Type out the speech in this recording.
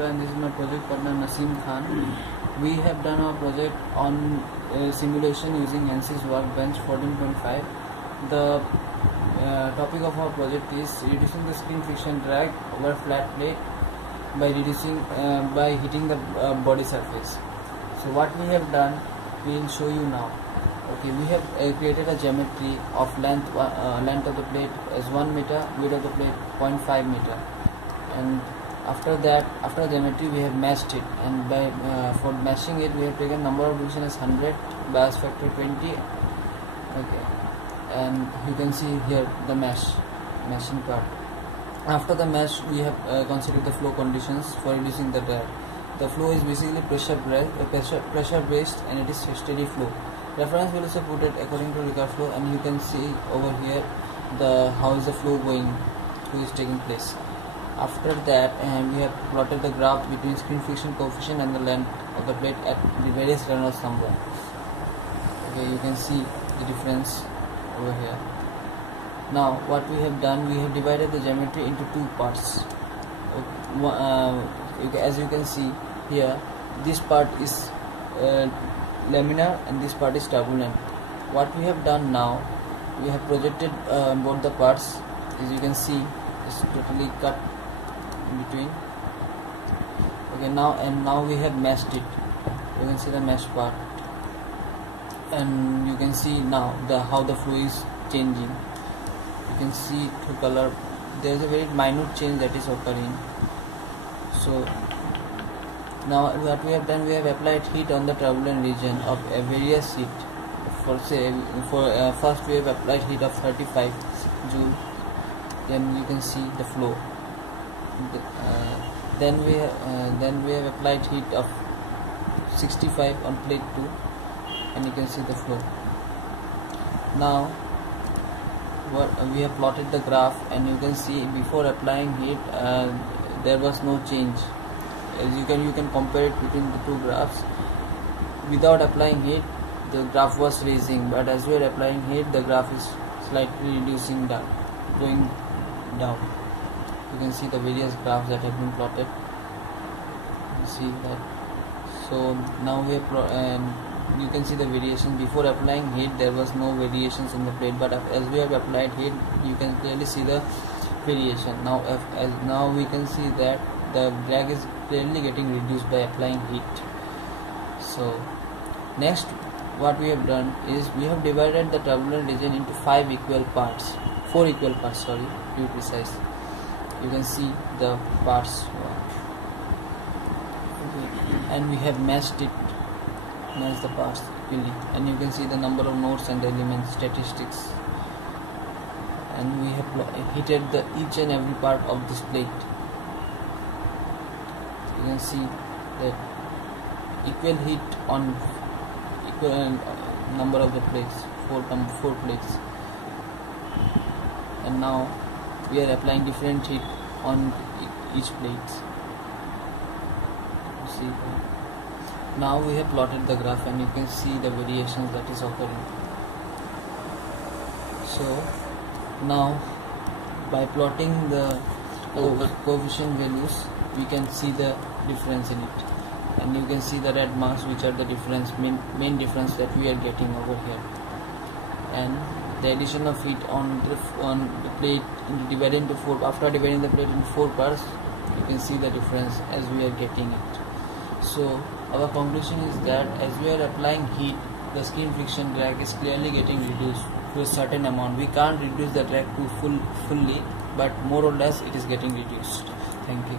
Software, and this is my project partner Naseem Khan. We have done our project on simulation using ANSYS Workbench 14.5. The topic of our project is reducing the screen friction drag over flat plate by hitting the body surface. So what we have done, we will show you now. Okay, we have created a geometry of length of the plate as 1 meter, width of the plate 0.5 meter, and after that, after the geometry, we have meshed it, and by for meshing it, we have taken number of division as 100, bias factor 20. Okay, and you can see here the meshing part. After the mesh, we have considered the flow conditions for reducing the drag. The flow is basically pressure based, and it is steady flow. Reference will also put it according to record flow, and you can see over here how is the flow going, who is taking place. After that, we have plotted the graph between screen friction coefficient and the length of the plate at the various Reynolds number. Okay, you can see the difference over here. Now what we have done, we have divided the geometry into two parts. As you can see here, this part is laminar and this part is turbulent. What we have done now, we have projected both the parts. As you can see, it's totally cut in between. Okay, now we have meshed it. You can see the mesh part, and you can see now how the flow is changing. You can see through color there is a very minute change that is occurring. So now what we have done, we have applied heat on the turbulent region of a various heat. First we have applied heat of 35 joule. Then you can see the flow. Then we have applied heat of 65 on plate 2, and you can see the flow. Now we have plotted the graph, and you can see before applying heat there was no change. As you can compare it between the two graphs. Without applying heat, the graph was raising, but as we are applying heat, the graph is slightly reducing down, going down. You can see the various graphs that have been plotted. You see that. So now we have you can see the variation. Before applying heat, there was no variations in the plate, but as we have applied heat, you can clearly see the variation. Now we can see that the drag is clearly getting reduced by applying heat. So next, what we have done is we have divided the turbulent region into 4 equal parts, sorry, to be precise. You can see the parts, and we have meshed the parts equally, and you can see the number of nodes and elements, statistics, and we have heated each and every part of this plate. You can see that equal heat on equal number of the plates, 4 plates, and now we are applying different heat on each plate. You see that. Now we have plotted the graph, and you can see the variations that is occurring. So now by plotting the coefficient values, we can see the difference in it, and you can see the red marks, which are the main difference that we are getting over here. And the addition of heat on the plate divided into 4. After dividing the plate into 4 parts, you can see the difference as we are getting it. So our conclusion is that as we are applying heat, the screen friction drag is clearly getting reduced to a certain amount. We can't reduce the drag to fully, but more or less it is getting reduced. Thank you.